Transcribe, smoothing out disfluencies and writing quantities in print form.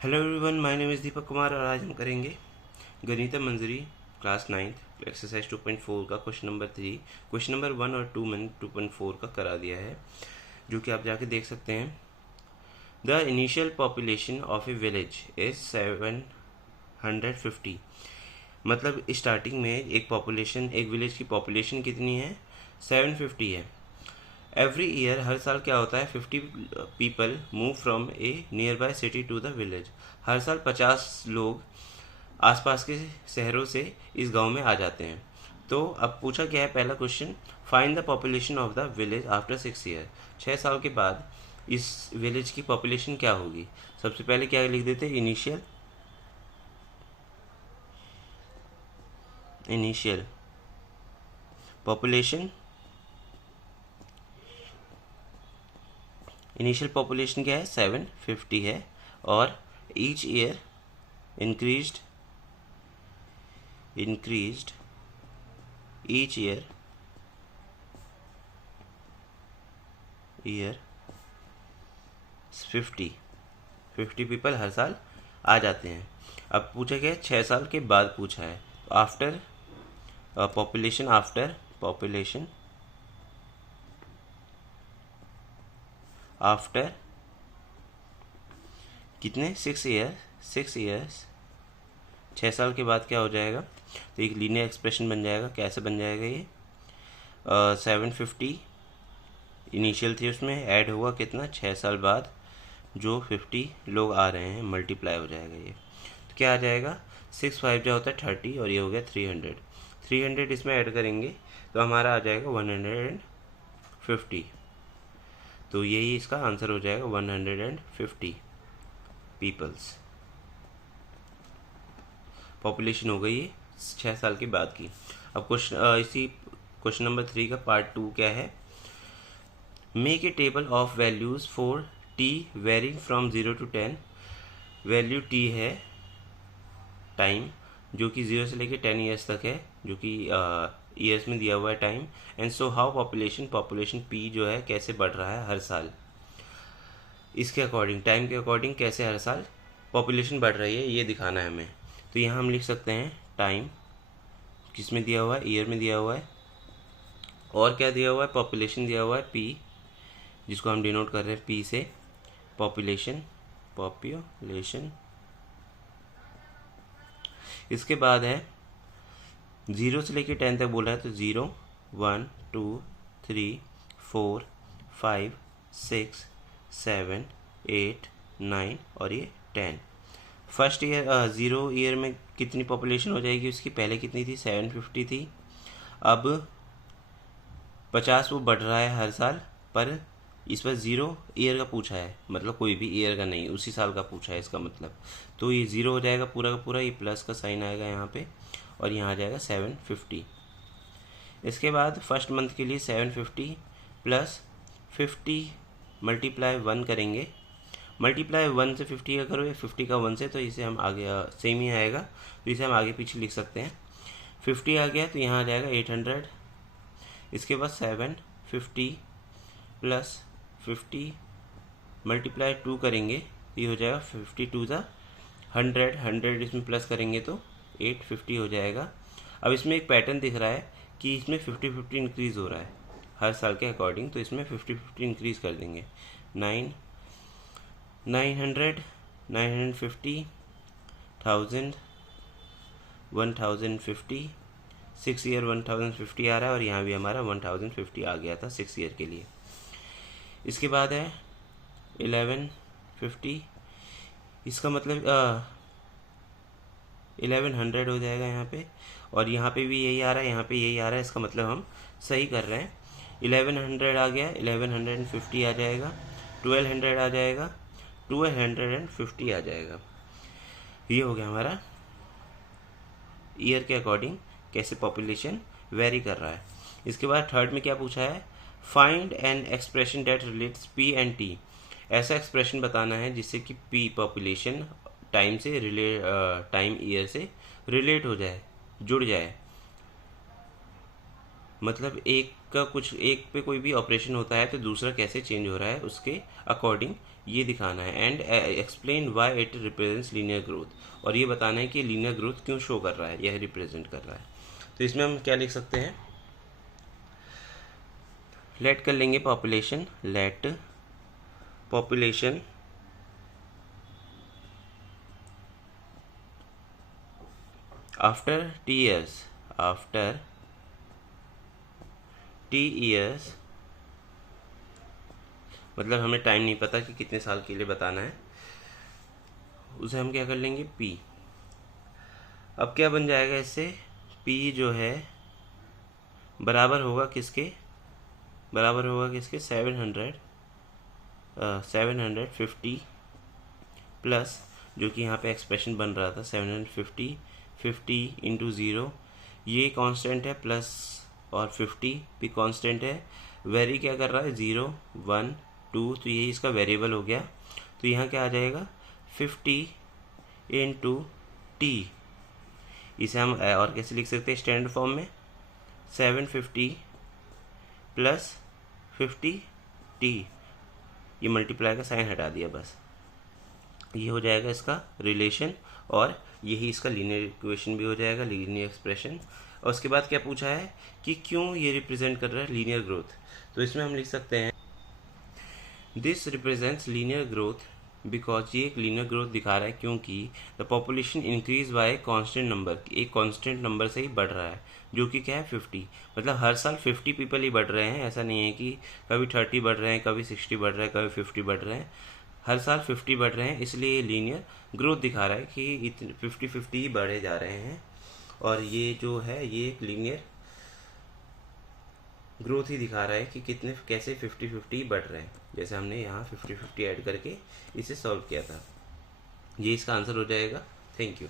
Hello everyone, my name is Deepak Kumar और आज हम करेंगे गणित मंजरी क्लास 9th एक्सरसाइज 2.4 का क्वेश्चन नंबर 3। क्वेश्चन नंबर 1 और 2 मैंने 2.4 का करा दिया है, जो कि आप जाके देख सकते हैं। The initial population of A village is 750। मतलब स्टार्टिंग में एक विलेज की पॉपुलेशन कितनी है? 750 है। एवरी ईयर, हर साल क्या होता है, 50 people move from a nearby city to the village. हर साल 50 लोग आसपास के शहरों से इस गांव में आ जाते हैं। तो अब पूछा क्या है, पहला question, find the population of the village after 6 year. 6 साल के बाद इस विलेज की पॉपुलेशन क्या होगी। सबसे पहले क्या लिख देते हैं, इनिशियल पॉपुलेशन। इनिशियल पॉपुलेशन क्या है, 750 है। और each year increased each year 50 people हर साल आ जाते हैं। अब पूछा गया है 6 साल के बाद पूछा है। आफ्टर पॉपुलेशन आफ्टर कितने, 6 ईयर्स 6 साल के बाद क्या हो जाएगा। तो एक लीनियर एक्सप्रेशन बन जाएगा। कैसे बन जाएगा ये, 750 इनिशियल थी, उसमें ऐड हुआ कितना, 6 साल बाद जो 50 लोग आ रहे हैं, मल्टीप्लाई हो जाएगा ये। तो क्या आ जाएगा, 6 5 जो होता है 30 और ये हो गया 300 इसमें ऐड करेंगे तो हमारा आ जाएगा 150। तो यही इसका आंसर हो जाएगा, 150 पीपल्स पॉपुलेशन हो गई है 6 साल के बाद की। अब इसी क्वेश्चन नंबर 3 का पार्ट 2 क्या है, make a table of values for T varying from 0 to 10। Value T है टाइम, जो कि 0 से लेकर 10 ईयर्स तक है, जो कि ईयर्स में दिया हुआ है time. And so how population P जो है कैसे बढ़ रहा है हर साल, इसके अकॉर्डिंग, टाइम के अकॉर्डिंग कैसे हर साल पॉपुलेशन बढ़ रही है ये दिखाना है हमें। तो यहाँ हम लिख सकते हैं टाइम किस में दिया हुआ है, ईयर में दिया हुआ है। और क्या दिया हुआ है, पॉपुलेशन दिया हुआ है पी, जिसको हम डिनोट कर रहे हैं पी से, पॉपुलेशन। इसके बाद है 0 से लेकर 10 तक बोला है, तो 0 1 2 3 4 5 6 7 8 9 और ये 10। फर्स्ट ईयर 0 ईयर में कितनी पॉपुलेशन हो जाएगी उसकी, पहले कितनी थी, 750 थी। अब 50 वो बढ़ रहा है हर साल, पर इस पर 0 ईयर का पूछा है, मतलब कोई भी ईयर का नहीं, उसी साल का पूछा है इसका मतलब। तो ये 0 हो जाएगा पूरा का पूरा, ये प्लस का साइन आएगा यहाँ पे और यहाँ आ जाएगा 750। इसके बाद फर्स्ट मंथ के लिए 750 प्लस 50 मल्टीप्लाई 1 करेंगे। मल्टीप्लाई 1 से 50 का करो, 50 का 1 से, तो इसे हम आगे सेम ही आएगा, तो इसे हम आगे पीछे लिख सकते हैं। 50 आ गया तो यहाँ आ जाएगा 800। इसके बाद 750 प्लस 50 मल्टीप्लाई 2 करेंगे, ये हो जाएगा 52 ज़ा 100 इसमें प्लस करेंगे तो 850 हो जाएगा। अब इसमें एक पैटर्न दिख रहा है कि इसमें 50-50 इंक्रीज़ हो रहा है हर साल के अकॉर्डिंग, तो इसमें 50-50 इंक्रीज़ कर देंगे। 900 950 1000 1050 6 ईयर 1050 आ रहा है, और यहाँ भी हमारा 1050 आ गया था 6 ईयर के लिए। इसके बाद है 1150, इसका मतलब 1100 हो जाएगा यहाँ पे, और यहाँ पे भी यही आ रहा है, यहाँ पे यही आ रहा है, इसका मतलब हम सही कर रहे हैं। 1100 आ गया, 1150 आ जाएगा, 1200 आ जाएगा, 1250 आ जाएगा। ये हो गया हमारा ईयर के अकॉर्डिंग कैसे पॉपुलेशन वेरी कर रहा है। इसके बाद थर्ड में क्या पूछा है, find an expression that relates P and T. ऐसा एक्सप्रेशन बताना है जिससे कि पी पॉपुलेशन टाइम ईयर से रिलेट हो जाए, जुड़ जाए। मतलब एक पे कोई भी ऑपरेशन होता है तो दूसरा कैसे चेंज हो रहा है उसके अकॉर्डिंग ये दिखाना है, and explain why it represents linear growth, और ये बताना है कि लीनियर ग्रोथ क्यों शो कर रहा है, यह रिप्रेजेंट कर रहा है। तो इसमें हम क्या लिख सकते हैं, लेट कर लेंगे population, let population after T years, after T years, मतलब हमें टाइम नहीं पता कि कितने साल के लिए बताना है, उसे हम क्या कर लेंगे P। अब क्या बन जाएगा इससे, P जो है बराबर होगा किसके, बराबर होगा किसके 750 प्लस, जो कि यहाँ पे एक्सप्रेशन बन रहा था 750, 50 इंटू 0, ये कांस्टेंट है प्लस, और 50 भी कांस्टेंट है, वेरी क्या कर रहा है 0 1 2, तो ये इसका वेरिएबल हो गया। तो यहाँ क्या आ जाएगा 50 इंटू टी, इसे हम और कैसे लिख सकते हैं स्टैंडर्ड फॉर्म में, 750 प्लस 50 टी, ये मल्टीप्लाई का साइन हटा दिया बस, ये हो जाएगा इसका रिलेशन, और यही इसका लीनियर इक्वेशन भी हो जाएगा, लीनियर एक्सप्रेशन। और उसके बाद क्या पूछा है कि क्यों ये रिप्रेजेंट कर रहा है लीनियर ग्रोथ, तो इसमें हम लिख सकते हैं this represents linear growth because, ये एक लीनियर ग्रोथ दिखा रहा है क्योंकि the population increase by constant number, एक कांस्टेंट नंबर से ही बढ़ रहा है, जो कि क्या है 50, मतलब हर साल 50 पीपल ही बढ़ रहे हैं, ऐसा नहीं है कि कभी 30 बढ़ रहे हैं, कभी 60 बढ़ रहे हैं, कभी 50 बढ़ rहे हैं, हर साल 50 बढ़ रहे हैं, इसलिए ये लीनियर ग्रोथ दिखा रहा है कि 50-50 ही बढ़े जा रहे हैं, और ये जो है ये एक लीनियर ग्रोथ ही दिखा रहा है कि कितने कैसे 50-50 बढ़ रहे हैं, जैसे हमने यहाँ 50-50 ऐड करके इसे सॉल्व किया था। ये इसका आंसर हो जाएगा। Thank you.